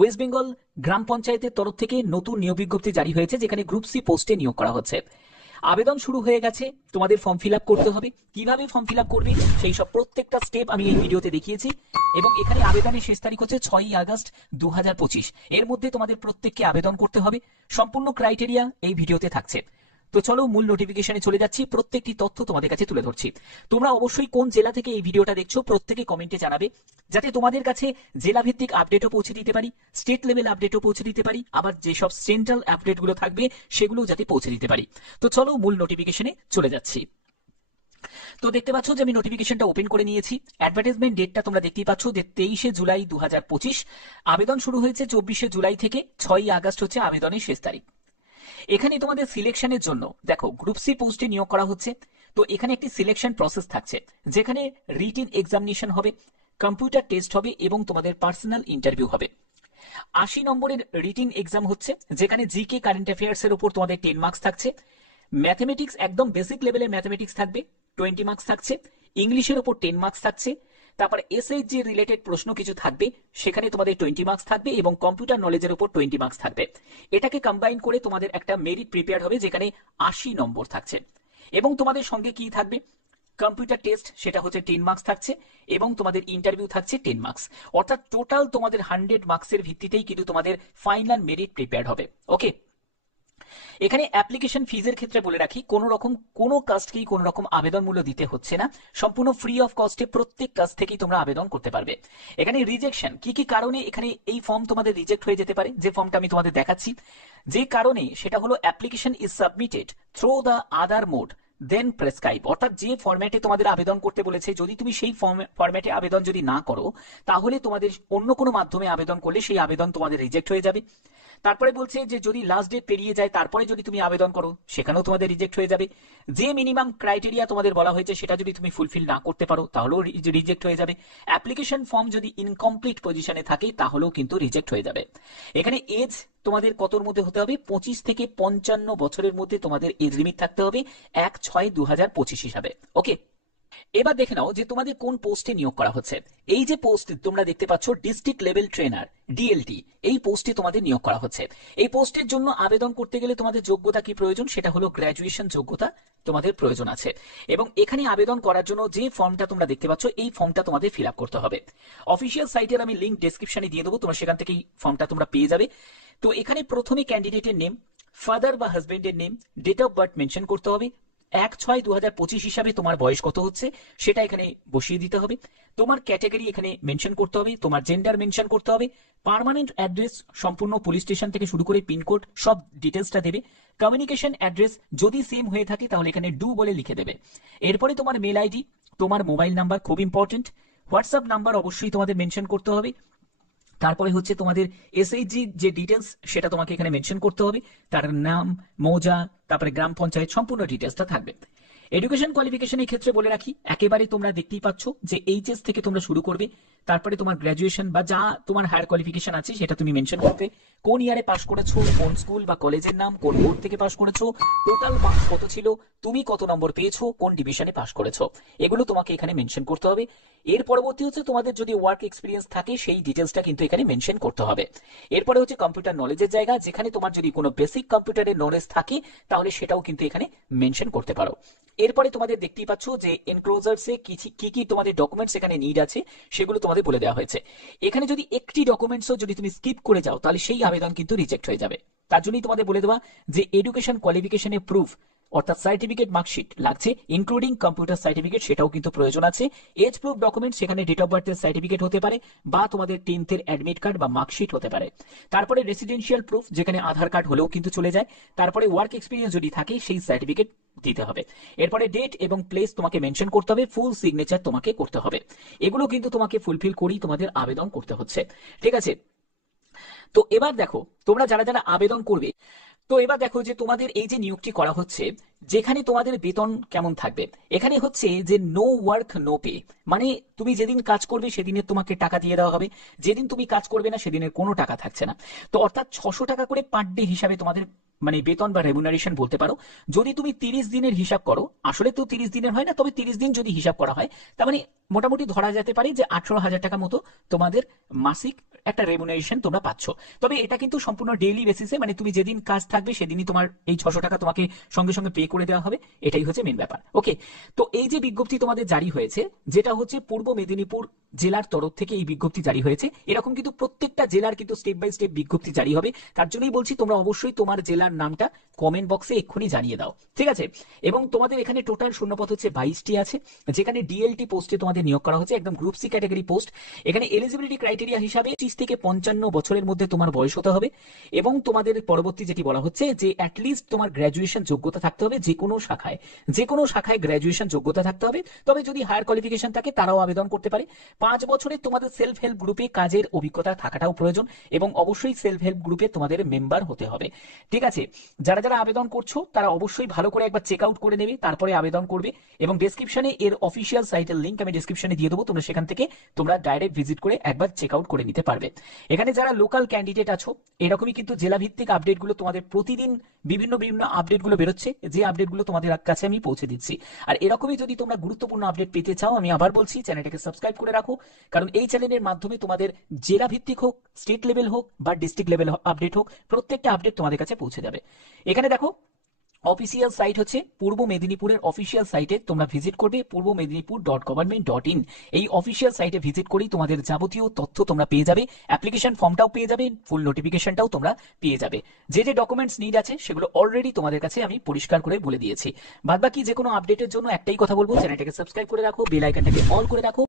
West Bengal গ্রাম পঞ্চায়েতের তরফ থেকে নতুন নিয়োগ বিজ্ঞপ্তি জারি হয়েছে, যেখানে গ্রুপ সি পোস্টে নিয়োগ করা হচ্ছে। আবেদন শুরু হয়ে গেছে, তোমাদের ফর্ম ফিল আপ করতে হবে। কিভাবে ফর্ম ফিল আপ করবে সেই সব প্রত্যেকটা স্টেপ আমি এই ভিডিওতে দেখিয়েছি, এবং এখানে আবেদনের শেষ তারিখ হচ্ছে 6ই আগস্ট 2025। এর মধ্যে তোমাদের প্রত্যেককে আবেদন করতে হবে। সম্পূর্ণ ক্রাইটেরিয়া এই ভিডিওতে থাকছে। তো চলো মূল নোটিফিকেশনে চলে যাচ্ছি, প্রত্যেকটি তথ্য তোমাদের কাছে তুলে ধরছি। তোমরা অবশ্যই কোন জেলা থেকে এই ভিডিওটা দেখছো প্রত্যেকে কমেন্টে জানাবে, যাতে তোমাদের কাছে জেলা ভিত্তিক আপডেটও পৌঁছে দিতে পারি, স্টেট লেভেল আপডেটও পৌঁছে দিতে পারি, আবার যেসব সেন্ট্রাল আপডেটগুলো থাকবে সেগুলো যাতে পৌঁছে দিতে পারি। তো চলো মূল নোটিফিকেশনে চলে যাচ্ছি। তো দেখতে পাচ্ছ যে আমি নোটিফিকেশনটা ওপেন করে নিয়েছি। অ্যাডভার্টাইজমেন্ট ডেটটা তোমরা দেখতেই পাচ্ছ যে 23শে জুলাই 2025। আবেদন শুরু হয়েছে 24শে জুলাই থেকে, 6ই আগস্ট হচ্ছে আবেদনের শেষ তারিখ। এখানে তোমাদের সিলেকশনের জন্য দেখো গ্রুপ সি পোস্টে নিয়োগ করা হচ্ছে। তো এখানে একটি সিলেকশন প্রসেস থাকছে, যেখানে রিটেন এক্সামিনেশন হবে, কম্পিউটার টেস্ট হবে এবং তোমাদের পার্সোনাল ইন্টারভিউ হবে। 80 নম্বরের রিটেন এক্সাম হচ্ছে, যেখানে জিকে কারেন্ট অ্যাফেয়ার্স এর উপর তোমাদের 10 মার্কস থাকছে। ম্যাথমেটিক্স একদম বেসিক লেভেলের ম্যাথমেটিক্স থাকবে, 20 মার্কস থাকছে। ইংলিশের উপর 10 মার্কস থাকছে। তারপর এসএইচজি রিলেটেড প্রশ্ন কিছু থাকবে, সেখানে তোমাদের 20 মার্কস থাকবে, এবং কম্পিউটার নলেজের উপর 20 মার্কস থাকবে। এটাকে কম্বাইন করে তোমাদের একটা মেরিট প্রিপেয়ার হবে, যেখানে 80 নম্বর থাকছে। এবং তোমাদের সঙ্গে কি থাকবে, কম্পিউটার টেস্ট, সেটা হচ্ছে 10 মার্কস থাকছে, এবং তোমাদের ইন্টারভিউ থাকছে 10 মার্কস। অর্থাৎ টোটাল তোমাদের 100 মার্কসের ভিত্তিতেই কিন্তু তোমাদের ফাইনাল মেরিট প্রিপেয়ার হবে। ওকে, এখানে অ্যাপ্লিকেশন ফিজের ক্ষেত্রে বলে রাখি, কোন রকম কোনো কাস্টকেই কোনো রকম আবেদন মূল্য দিতে হচ্ছে না। সম্পূর্ণ ফ্রি অফ কস্টে প্রত্যেক কাস্ট থেকেই তোমরা আবেদন করতে পারবে। এখানে রিজেকশন কি কি কারণে এখানে এই ফর্ম তোমাদের রিজেক্ট হয়ে যেতে পারে, যে ফর্মটা আমি তোমাদের দেখাচ্ছি, যে কারণে সেটা হলো application is submitted through the other mode then prescribe. অর্থাৎ যে ফরম্যাটে তোমাদের আবেদন করতে বলেছে, যদি তুমি সেই ফরম্যাটে আবেদন যদি না করো, তাহলে তোমাদের অন্য কোনো মাধ্যমে আবেদন করলে সেই আবেদন তোমাদের রিজেক্ট হয়ে যাবে। তারপরে বলছে যে যদি লাস্ট ডেট পেরিয়ে যায় তারপরে যদি তুমি আবেদন করো, সেখানেও তোমাদের রিজেক্ট হয়ে যাবে। যে মিনিমাম ক্রাইটেরিয়া তোমাদের বলা হয়েছে সেটা যদি তুমি ফুলফিল না করতে পারো, তাহলেও রিজেক্ট হয়ে যাবে। অ্যাপ্লিকেশন ফর্ম যদি ইনকমপ্লিট পজিশনে থাকে, তাহলেও কিন্তু রিজেক্ট হয়ে যাবে। এখানে এজ তোমাদের কতর মধ্যে হতে হবে, 25 থেকে 55 বছরের মধ্যে তোমাদের এজ লিমিট থাকতে হবে 1/6/2025 হিসাবে। ওকে, এবার দেখে নাও যে তোমাদের কোন পোস্টে নিয়োগ করা হচ্ছে। এই যে পোস্ট তোমরা দেখতে পাচ্ছ, ডিস্ট্রিক্ট লেভেল ট্রেনার ডিএলটি, এই পোস্টে তোমাদের নিয়োগ করা হচ্ছে। এই পোস্টের জন্য আবেদন করতে গেলে তোমাদের যোগ্যতা কি প্রয়োজন, সেটা হলো গ্র্যাজুয়েশন যোগ্যতা তোমাদের প্রয়োজন আছে। এবং এখানে আবেদন করার জন্য যে ফর্মটা তোমরা দেখতে পাচ্ছ, এই ফর্মটা তোমাদের ফিল আপ করতে হবে। অফিসিয়াল সাইটের আমি লিঙ্ক ডেসক্রিপশনে দিয়ে দেবো, তোমরা সেখান থেকে এই ফর্মটা তোমরা পেয়ে যাবে। তো এখানে প্রথমে ক্যান্ডিডেটের নেম, ফাদার বা হাজবেন্ডের name, date of birth mention করতে হবে। 1/6/2025 হিসাবে তোমার বয়স কত হচ্ছে সেটা এখানে বসিয়ে দিতে হবে। তোমার ক্যাটাগরি এখানে মেনশন করতে হবে, তোমার জেন্ডার মেনশন করতে হবে, পার্মানেন্ট অ্যাড্রেস সম্পূর্ণ পুলিশ স্টেশন থেকে শুরু করে পিনকোড সব ডিটেলসটা দেবে। কমিউনিকেশন অ্যাড্রেস যদি সেম হয়ে থাকে তাহলে এখানে ডু বলে লিখে দেবে। এরপরে তোমার মেল আইডি, তোমার মোবাইল নাম্বার খুব ইম্পর্টেন্ট, হোয়াটসঅ্যাপ নাম্বার অবশ্যই তোমাদের মেনশন করতে হবে। তারপরে হচ্ছে তোমাদের এসএইচজি যে ডিটেলস সেটা তোমাকে এখানে মেনশন করতে হবে, তার নাম, মৌজা, তারপরে গ্রাম পঞ্চায়েত সম্পূর্ণ ডিটেলসটা থাকবে। এডুকেশন কোয়ালিফিকেশনের ক্ষেত্রে বলে রাখি, একেবারে তোমরা দেখতেই পাচ্ছ যে এইচএস থেকে তোমরা শুরু করবে, তারপরে তোমার গ্র্যাজুয়েশন বা যা তোমার হায়ার কোয়ালিফিকেশন আছে সেটা তুমি মেনশন করবে। কোন ইয়ারে পাস করেছো, কোন স্কুল বা কলেজের নাম, কোন বোর্ড থেকে পাস করেছো, টোটাল মার্কস কত ছিল, তুমি কত নম্বর পেয়েছো, কোন ডিভিশনে পাস করেছো, এগুলো তোমাকে এখানে মেনশন করতে হবে। এর পরবর্তী হচ্ছে তোমাদের যদি ওয়ার্ক এক্সপিরিয়েন্স থাকে সেই ডিটেলসটা কিন্তু এখানে মেনশন করতে হবে। এরপরে হচ্ছে কম্পিউটার নলেজের জায়গা, যেখানে তোমার যদি কোনো বেসিক কম্পিউটারের নলেজ থাকে তাহলে সেটাও কিন্তু এখানে মেনশন করতে পারো। এরপরে তোমাদের দেখতেই পাচ্ছ যে এনক্লোজার্সে কি কি তোমাদের ডকুমেন্টস এখানে নিড আছে সেগুলো তোমাদের বলে দেওয়া হয়েছে। এখানে যদি একটি ডকুমেন্টসও যদি তুমি স্কিপ করে যাও তাহলে সেই আবেদন কিন্তু রিজেক্ট হয়ে যাবে। তার জন্যই তোমাদের বলে দেওয়া যে এডুকেশন কোয়ালিফিকেশনের প্রুফ অর্থাৎ সার্টিফিকেট মার্কশিট লাগছে, ইনক্লুডিং কম্পিউটার সার্টিফিকেট, সেটাও কিন্তু প্রয়োজন আছে। এজ প্রুফ ডকুমেন্ট, সেখানে ডেট অফ বার্থের সার্টিফিকেট হতে পারে বা তোমাদের 10th এর অ্যাডমিট কার্ড বা মার্কশিট হতে পারে। তারপরে রেসিডেন্সিয়াল প্রুফ, যেখানে আধার কার্ড হলেও কিন্তু চলে যায়। তারপরে ওয়ার্ক এক্সপিরিয়েন্স যদি থাকে সেই সার্টিফিকেট দিতে হবে। এরপরে ডেট এবং প্লেস তোমাকে মেনশন করতে হবে, ফুল সিগনেচার তোমাকে করতে হবে। এগুলো কিন্তু তোমাকে ফুলফিল করেই তোমাদের আবেদন করতে হচ্ছে। ঠিক আছে, তো এবার দেখো তোমরা যারা যারা আবেদন করবে, তো এবার দেখো যে তোমাদের এই যে নিয়োগটি করা হচ্ছে, যেখানে তোমাদের বেতন কেমন থাকবে, এখানে হচ্ছে যে নো ওয়ার্ক নো পে, মানে তুমি যেদিন কাজ করবে সেদিনের তোমাকে টাকা দিয়ে দেওয়া হবে, যেদিন তুমি কাজ করবে না সেদিনের কোনো টাকা থাকছে না। তো অর্থাৎ 600 টাকা করে পার ডে হিসাবে তোমাদের মানে বেতন বা রেমুনারেশন বলতে পারো। যদি তুমি 30 দিনের হিসাব করো, আসলে তো 30 দিনের হয় না, তবে 30 দিন যদি হিসাব করা হয়, তার মানে মোটামুটি ধরা যেতে পারে যে 18,000 টাকা মতো তোমাদের মাসিক একটা রেমুনারেশন তোমরা পাচ্ছ। তবে এটা কিন্তু সম্পূর্ণ ডেইলি বেসিসে, মানে তুমি যেদিন কাজ থাকবে সেদিনই তোমার এই 600 টাকা তোমাকে সঙ্গে সঙ্গে পে করে দেওয়া হবে। এটাই হচ্ছে মেন ব্যাপার। ওকে, তো এই যে বিজ্ঞপ্তি তোমাদের জারি হয়েছে, যেটা হচ্ছে পূর্ব মেদিনীপুর জেলার তরফ থেকে এই বিজ্ঞপ্তি জারি হয়েছে, এরকম কিন্তু প্রত্যেকটা জেলার কিন্তু স্টেপ বাই স্টেপ বিজ্ঞপ্তি জারি হবে। তার জন্যই বলছি তোমরা অবশ্যই তোমার জেলার নামটা কমেন্ট বক্সে এক্ষুনি জানিয়ে দাও, ঠিক আছে? এবং তোমাদের এখানে টোটাল শূন্যপদ হচ্ছে 22টি আছে, যেখানে ডিএলটি পোস্টে তোমাদের নিয়োগ করা হচ্ছে, একদম গ্রুপ সি ক্যাটাগরি পোস্ট। এখানে এলিজিবিলিটি ক্রাইটেরিয়া হিসাবে 30 থেকে 55 বছরের মধ্যে তোমার বয়স হতে হবে, এবং তোমাদের পরবর্তী যেটি বলা হচ্ছে যে অ্যাটলিস্ট তোমার গ্র্যাজুয়েশন যোগ্যতা থাকতে হবে, যে কোনো শাখায় গ্র্যাজুয়েশন যোগ্যতা থাকতে হবে। তবে যদি হায়ার কোয়ালিফিকেশন থাকে তারাও আবেদন করতে পারে। 5 বছরের তোমাদের সেলফ হেল্প গ্রুপে কাজের অভিজ্ঞতা থাকাটাও প্রয়োজন, এবং অবশ্যই সেলফ হেল্প গ্রুপে তোমাদের মেম্বার হতে হবে, ঠিক আছে? যারা যারা আবেদন করছো তারা অবশ্যই ভালো করে একবার চেক আউট করে নেবে, তারপরে আবেদন করবে। এবং ডেসক্রিপশনে এর অফিসিয়াল সাইটের লিংক আমি ডেসক্রিপশনে দিয়ে দেবো, তোমরা সেখান থেকে তোমরা ডাইরেক্ট ভিজিট করে একবার চেক আউট করে নিতে পারবে। এখানে যারা লোকাল ক্যান্ডিডেট আছো, এরকমই কিন্তু জেলা ভিত্তিক আপডেটগুলো তোমাদের প্রতিদিন বিভিন্ন বিভিন্ন আপডেটগুলো বেরোচ্ছে, যে আপডেটগুলো তোমাদের কাছে আমি পৌঁছে দিচ্ছি। আর এরকমই যদি তোমরা গুরুত্বপূর্ণ আপডেট পেতে চাও, আমি আবার বলছি চ্যানেলটাকে সাবস্ক্রাইব করে রাখো, কারণ এই চ্যানেলের মাধ্যমে তোমাদের জেলা ভিত্তিক হোক, স্টেট লেভেল হোক বা ডিস্ট্রিক্ট লেভেল আপডেট হোক, প্রত্যেকটা আপডেট তোমাদের কাছে পৌঁছে যাবে। এখানে দেখো অফিসিয়াল সাইট হচ্ছে পূর্ব মেদিনীপুরের অফিসিয়াল সাইটে তোমরা ভিজিট করবে, purboMedinipur.government.in। এই অফিসিয়াল সাইটে ভিজিট করেই তোমাদের যাবতীয় তথ্য তোমরা পেয়ে যাবে, অ্যাপ্লিকেশন ফর্মটাও পেয়ে যাবে, ফুল নোটিফিকেশনটাও তোমরা পেয়ে যাবে। যে যে ডকুমেন্টস নিড আছে সেগুলো অলরেডি তোমাদের কাছে আমি পরিষ্কার করে বলে দিয়েছি। বাদবাকি যে কোনো আপডেটের জন্য একটাই কথা বলবো, চ্যানেলটাকে সাবস্ক্রাইব করে রাখো, বেল আইকনটাকে অল করে রাখো।